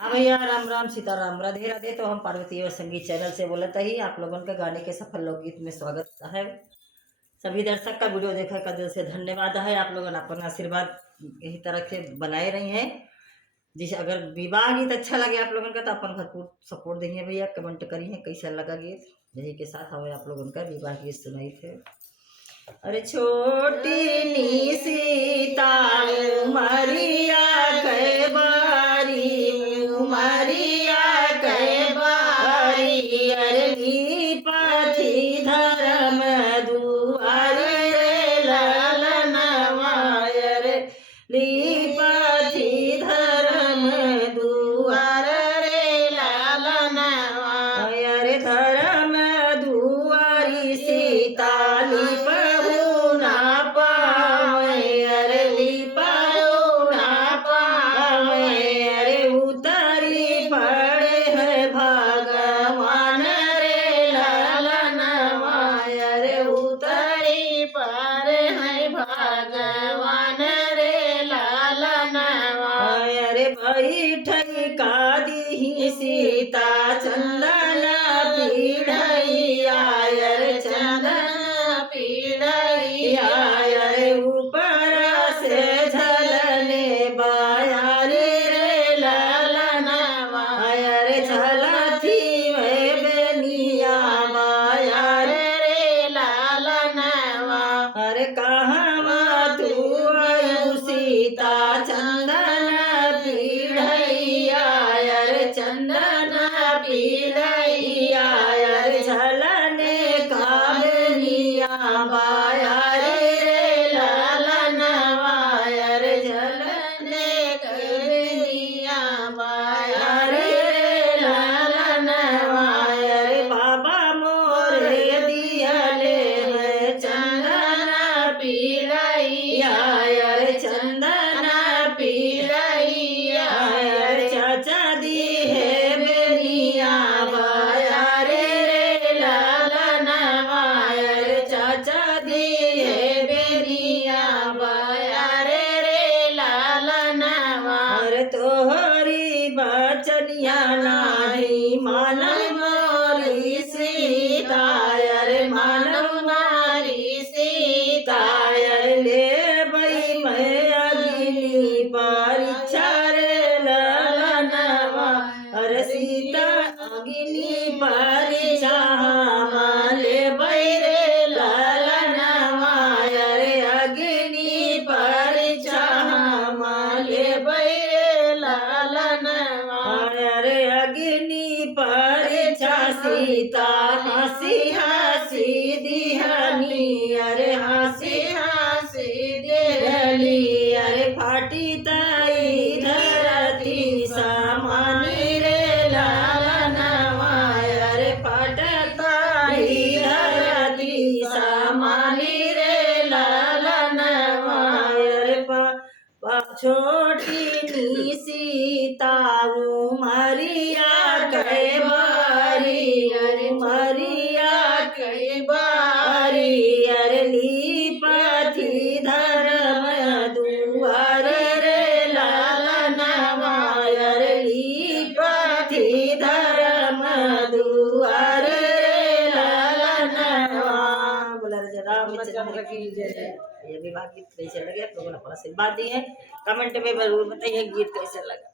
हाँ भैया, राम राम सीताराम, राधे राधे। तो हम पार्वती और संगीत चैनल से बोलते ही आप लोगों के गाने के सफल लोकगीत में स्वागत है। सभी दर्शक का वीडियो देखने का दिल से धन्यवाद है। आप लोगों ने अपना आशीर्वाद यही तरह से बनाए रही हैं। जिस अगर विवाह गीत अच्छा लगे आप लोगों का तो अपन भरपूर सपोर्ट देंगे भैया। कमेंट करिए कैसा लगा गीत। यही के साथ हमें आप लोगों का विवाह गीत सुनाई थे। अरे छोटी नी सीता मरिया कै बारी, मरिया कै बारी, अरे पाथी धर्म दुआरी रे ललनवा, रे पाथी धर्म दुआर रे ललनवा, अरे धर्म दुआरी सीता भगवान रे लालनवा, अरे बैठई का दी सीता चंदन पीढ़ैया, अरे चंदन पीढ़ैया, अरे ऊपर से झलने बायारी रे लालनवा, अरे झलथी वे बेनिया बायारे रे लालनवा, अरे कहाँ सीता चंदन पीढ़ैया, अरे चंदन पीढ़ैया, अरे झलने काबनिया बायारी रे लालनवा, अरे झलने काबनिया बायारी रे लालनवा, अरे बाबा मोरे दियले है चंदन पीढ़ैया, चंदन पीढ़ैया, चाचा दी है बेनिया बायारे रे लालनवा, चाचा दी है बेनिया बायारे रे लालनवा, अरे तोहरी बचनिया नाही मानव मोरी सीता, अरे मानव मारी सीता, ले परीक्षा रे ललनवा, अरे सीता अग्नि परीक्षा माले बैरे ललनवा, अरे अग्नि परीक्षा माले बैरे ललनवा, अरे अग्नि परीक्षा सीता हंसी हंसी दिहनी, अरे हंसी हंसी दिहली, अरे फाटी ताई धरती सामानी रे लालनवा, अरे फाटताई धरती सामानी रे लालनवा, अरे छोटी नी सीता मरिया कै बारी, अरे मरिया कै बारी, अरे पाथी धर्म दुआर रे लालनवा, अरे पाथी धर्म दुआर रे लालनवा। बोला रामचंद्र की जय। ये विवाह गीत कैसे लगे आप लोगों ने अपना आशीर्वाद दिए। कमेंट में जरूर बताइए गीत कैसे लगा।